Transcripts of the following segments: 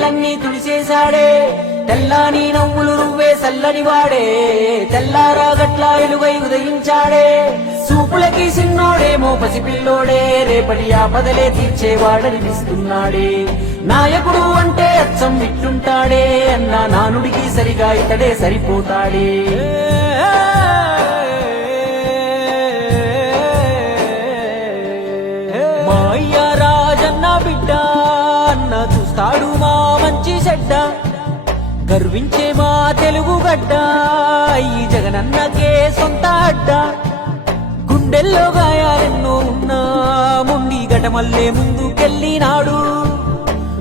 కన్నీళ్ళన్నీ తుడిచేశాడే తెల్లాని నవ్వులు నువ్వే చల్లని వాడే తెల్లారా గట్ల ఎలుగై ఉదయించాడే చూపులకి సిన్నోడేమో పసిపిల్లోడే రేపటి ఆపదలే తీర్చేవాడనిపిస్తున్నాడే నాయకుడు అంటే అచ్చం విట్టుంటాడే అన్న నానుడికి సరిగా ఇతడే సరిపోతాడే మా అయ్య రాజన్న బిడ్డ అన్న చూస్తాడు మా మంచి చెడ్డ గర్వించే మా తెలుగు గడ్డ ఈ జగనన్నకే సొంత అడ్డ గుండెల్లో గాయాలెన్నో ఉన్నా ముండి గటమల్లే ముందుకెళ్ళినాడు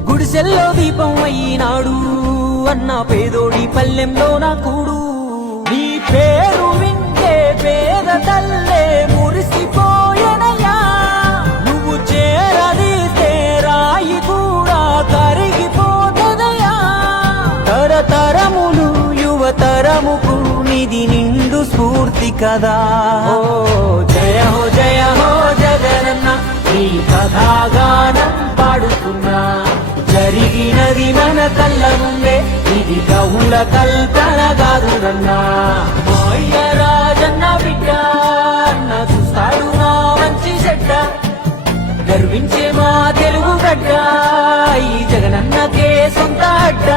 గుడిసెల్లో దీపం అయినాడు అన్న పేదోడి పల్లెంలో నా కూడు నీ పేరు వింటే పేద తల్లే మురిసిపోయనయ్యా నువ్వు చేరదీస్తే రాయి కూడా కరిగిపోతదయ్యా తరతరములు యువతరముకు నిధి నిండు స్ఫూర్తి కదా ఓ జయ హో జగనన్న నీ కథాగానం పాడుతున్నా జరిగినది మన కళ్ళ ముందే ఇది గౌల కల్పన కాదురన్నా మా అయ్య రాజన్న బిడ్డ అన్న చూస్తాడు నా మంచి చెడ్డ గర్వించే మా తెలుగు గడ్డ ఈ జగనన్నకే సొంత అడ్డ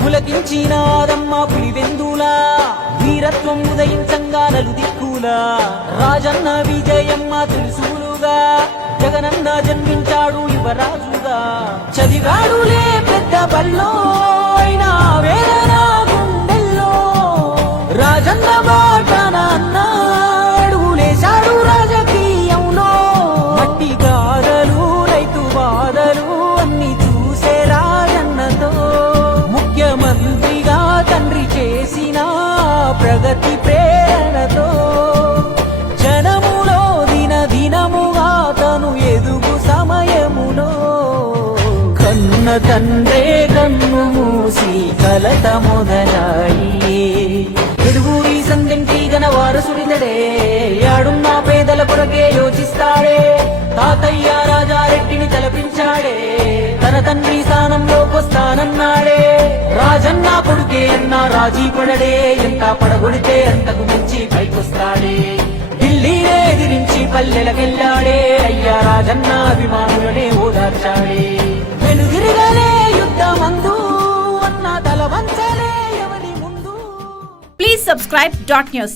పులకించినాదమ్మ పులివెందులా వీరత్వం ఉదయించంగా నలుదిక్కులా రాజన్న విజయమ్మ తెలుసులుగా జగనన్న జన్మించాడు యువరాజుగా చదివాడులే పెద్ద బల్లో అయినా వేదన గుండెల్లో రాజన్న బాటన అన్న అడుగులేశాడు రాజకీయంలో మట్టి గాథలు రైతు బాధలు అన్ని చూసే రాజన్నతో ముఖ్యమంత్రిగా తండ్రి చేసిన ప్రగతి ప్రేరణతో జనములో దినదినముగా తను ఎదుగు సమయములో కన్న తండ్రే కన్ను మూసి కలత మొదలాయి ఎడుగురి సందింటి గన వారసుడితడే యాడున్న పేదల కొరకే యోచిస్తాడే తాతయ్య రాజారెడ్డిని తలపించాడే తన తండ్రి స్థానంలోకొస్తానన్నాడే రాజన్న కొడుకే అన్న రాజీ పడడే ఎంత పడగొడితే అంతకు మించి పైకొస్తాడే ఢిల్లీనే ఎదిరించి పల్లెలకెళ్ళాడే అయ్యా రాజన్న అభిమానులనే ఓదార్చాడే వెనుదిరగలే యుద్ధమందు అన్న తల వంచలే ఎవరి ముందు. Please subscribe dot news.